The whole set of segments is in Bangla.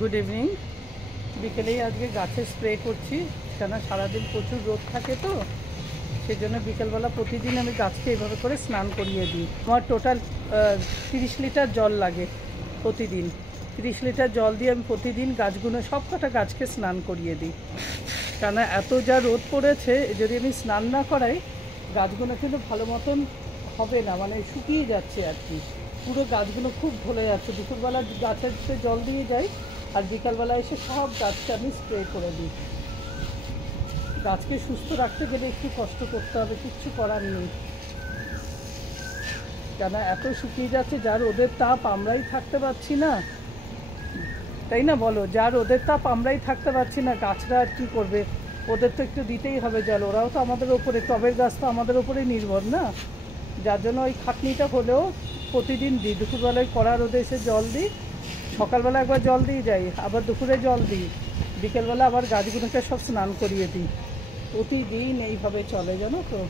Good evening. বিকেলেই আজকে গাছে স্প্রে করছি, কেন সারাদিন প্রচুর রোদ থাকে তো সেই জন্য বিকেলবেলা প্রতিদিন আমি গাছকে এইভাবে করে স্নান করিয়ে দিই। আমার টোটাল 30 লিটার জল লাগে প্রতিদিন। 30 লিটার জল দিয়ে আমি প্রতিদিন গাছগুলো সব কটা গাছকে স্নান করিয়ে দিই, কেন এত যা রোদ পড়েছে যদি আমি স্নান না করাই গাছগুলো কিন্তু ভালো মতন হবে না, মানে শুকিয়ে যাচ্ছে আর কি। পুরো গাছগুলো খুব ঢলে যাচ্ছে। দুপুরবেলা গাছের জল দিয়ে যাই আর বিকালবেলা এসে সব গাছকে আমি স্প্রে করে দিই। গাছকে সুস্থ রাখতে গেলে একটু কষ্ট করতে হবে, কিচ্ছু করার নেই, কেন এত শুকিয়ে যাচ্ছে। যা রোদের তাপ আমরাই থাকতে পারছি না, তাই না বলো? যা রোদের তাপ আমরাই থাকতে পারছি না, গাছরা আর কী করবে? ওদের তো একটু দিতেই হবে জল, ওরাও তো আমাদের ওপরে, টবের গাছ তো আমাদের ওপরেই নির্ভর না। যার জন্য ওই খাটনিটা হলেও প্রতিদিন দিই। দুপুরবেলায় কড়া রোদে এসে জল দিই, সকালবেলা একবার জল দিয়ে যাই, আবার দুপুরে জল দিই, বিকেলবেলা আবার গাছগুলোকে সব স্নান করিয়ে দিই। প্রতিদিন এইভাবে চলে, জানো তো।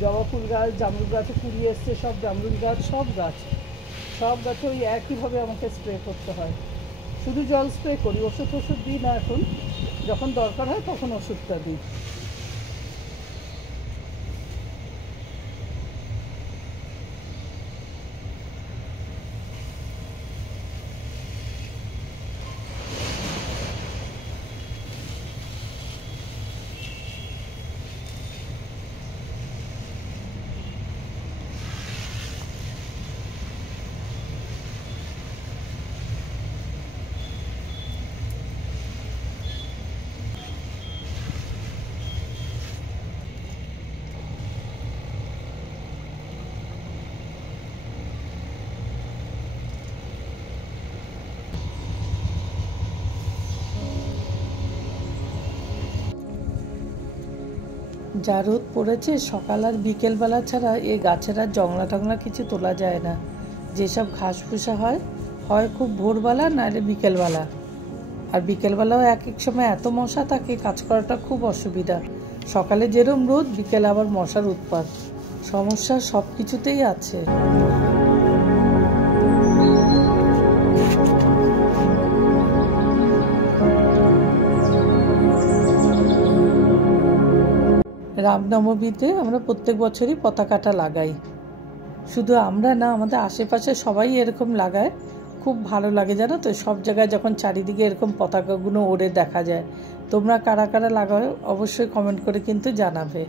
জবা ফুল গাছ, জামরুল গাছে কুড়িয়ে এসছে, সব জামরুল গাছ, সব গাছে ওই একইভাবে আমাকে স্প্রে করতে হয়। শুধু জল স্প্রে করি, ওষুধ দিই না এখন, যখন দরকার হয় তখন ওষুধটা দিই। যা রোদ পড়েছে, সকাল আর বিকেলবেলা ছাড়া এই গাছের আর জংলা টংলা কিছু তোলা যায় না। যেসব ঘাস ফুসা হয় খুব ভোরবেলা, নাহলে বিকেলবেলা। আর বিকেলবেলাও এক এক সময় এত মশা থাকে, কাজ করাটা খুব অসুবিধা। সকালে যেরম রোদ, বিকেলে আবার মশার উৎপাত। সমস্যা সব কিছুতেই আছে। রামনবমীতে আমরা প্রত্যেক বছরই পতাকাটা লাগাই। শুধু আমরা না, আমাদের আশেপাশে সবাই এরকম লাগায়। খুব ভালো লাগে, জানো তো। সব জায়গায় যখন চারিদিকে এরকম পতাকাগুলো ওড়ে দেখা যায়। তোমরা কারা কারা লাগাও অবশ্যই কমেন্ট করে কিন্তু জানাবে।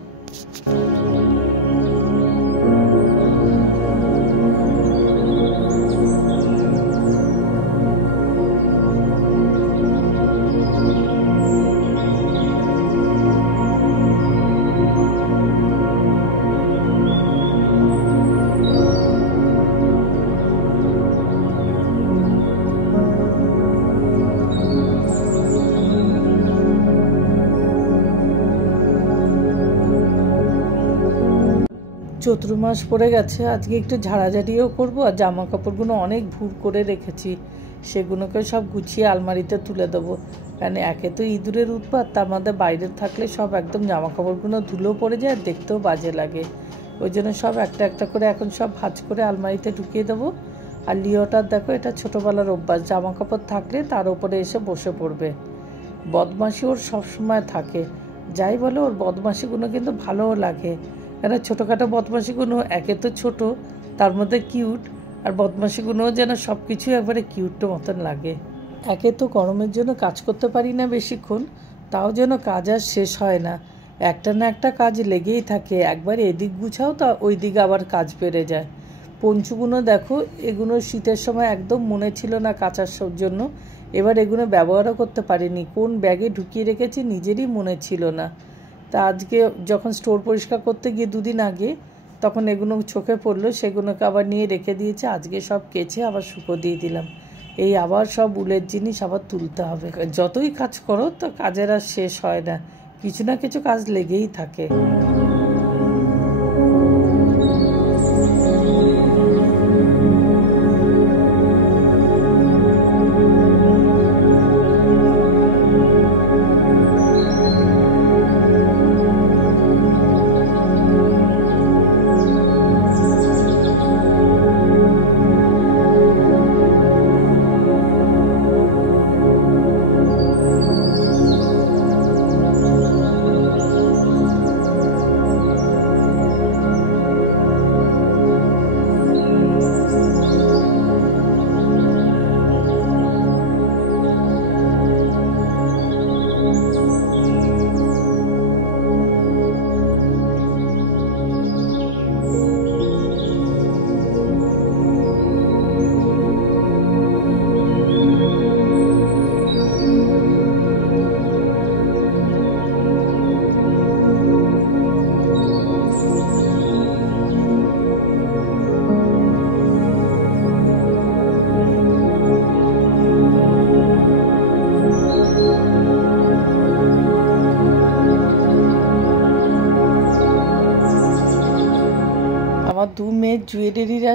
চৈত্র মাস পড়ে গেছে, আজকে একটু ঝাড়াঝাড়িও করবো। আর জামা কাপড়গুলো অনেক ভুর করে রেখেছি, সেগুলোকে সব গুছিয়ে আলমারিতে তুলে দেবো। কারণ একে তো ইঁদুরের উৎপাত, তার মধ্যে বাইরে থাকলে সব একদম জামা কাপড়গুলো ধুলো পড়ে যায়, দেখতেও বাজে লাগে। ওই জন্য সব একটা একটা করে এখন সব ভাঁজ করে আলমারিতে ঢুকিয়ে দেবো। আর লিওটার দেখো, এটা ছোটোবেলার অভ্যাস, জামা কাপড় থাকলে তার ওপরে এসে বসে পড়বে। বদমাশি ওর সবসময় থাকে, যাই বলো ওর বদমাশিগুলো কিন্তু ভালোও লাগে। কেন ছোটোখাটো বদমাশিগুলো একে তো ছোট, তার মধ্যে কিউট, আর বদমাশিগুলোও যেন সব কিছু একবারে কিউটটো মতন লাগে। একে তো গরমের জন্য কাজ করতে পারি না বেশিক্ষণ, তাও যেন কাজ আর শেষ হয় না। একটা না একটা কাজ লেগেই থাকে, একবার এদিক গুছাও তা ওই দিকে আবার কাজ বেড়ে যায়। পঞ্চুগুলো দেখো, এগুলো শীতের সময় একদম মনে ছিল না কাচার জন্য, এবার এগুলো ব্যবহারও করতে পারিনি। কোন ব্যাগে ঢুকিয়ে রেখেছি নিজেরই মনে ছিল না। তা আজকে যখন স্টোর পরিষ্কার করতে গিয়ে দুদিন আগে, তখন এগুলো চোখে পড়লো, সেগুলোকে আবার নিয়ে রেখে দিয়েছে। আজকে সব কেচে আবার শুকো দিয়ে দিলাম। এই আবার সব উলের জিনিস আবার তুলতে হবে। যতই কাজ করো তো কাজের আর শেষ হয় না, কিছু না কিছু কাজ লেগেই থাকে।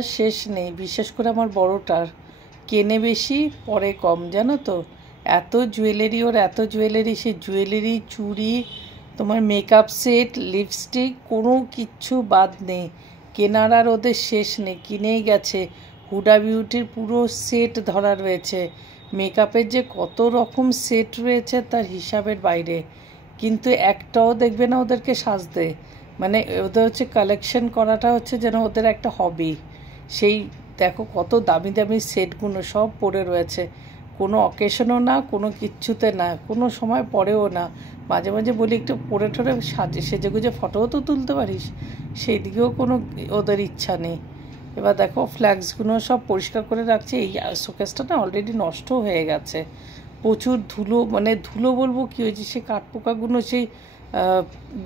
কেনার শেষ নেই, বিশেষ করে আমার বড়টার। কেনে বেশি পরে কম, জানো তো। এত জুয়েলারি, ওর এত জুয়েলারি, সে জুয়েলারি, চুড়ি, তোমার মেকআপ সেট, লিপস্টিক, কোনো কিচ্ছু বাদ নেই। কেনার আর ওদের শেষ নেই, কিনেই গেছে। হুডা বিউটির পুরো সেট ধরা রয়েছে। মেকআপের যে কত রকম সেট রয়েছে তার হিসাবের বাইরে। কিন্তু একটাও দেখবে না ওদেরকে সাজতে। মানে ওদের হচ্ছে কালেকশন করাটা হচ্ছে যেন ওদের একটা হবি। সেই দেখো কত দামি দামি সেটগুলো সব পড়ে রয়েছে। কোনো অকেশনও না, কোনো কিচ্ছুতে না, কোনো সময় পরেও না। মাঝে মাঝে বলি একটু পরে ঠরে সেজে গুজে ফটোও তো তুলতে পারিস, সেই দিকেও কোনো ওদের ইচ্ছা নেই। এবার দেখো ফ্ল্যাক্সগুলো সব পরিষ্কার করে রাখছে। এই শোকেসটা না অলরেডি নষ্ট হয়ে গেছে, প্রচুর ধুলো, মানে ধুলো বলবো কী হয়েছে, সে কাঠপোকাগুলো সেই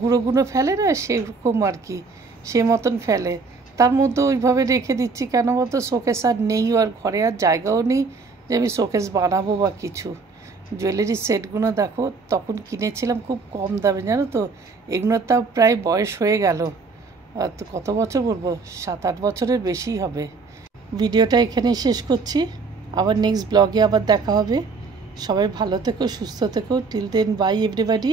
গুঁড়োগুলো ফেলে না, সেরকম আর কি, সে মতন ফেলে। তার মধ্যে ওইভাবে রেখে দিচ্ছি কেন বলতো, শোকেস আর নেই, আর ঘরে আর জায়গাও নেই যে আমি শোকেস বানাবো বা কিছু। জুয়েলারি সেটগুলো দেখো, তখন কিনেছিলাম খুব কম দামে, জানো তো। এগুলোর তাও প্রায় বয়স হয়ে গেল, তো কত বছর বলবো, 7-8 বছরের বেশিই হবে। ভিডিওটা এখানেই শেষ করছি, আবার নেক্সট ব্লগে আবার দেখা হবে। সবাই ভালো থেকো, সুস্থ থেকো। Till then, bye everybody.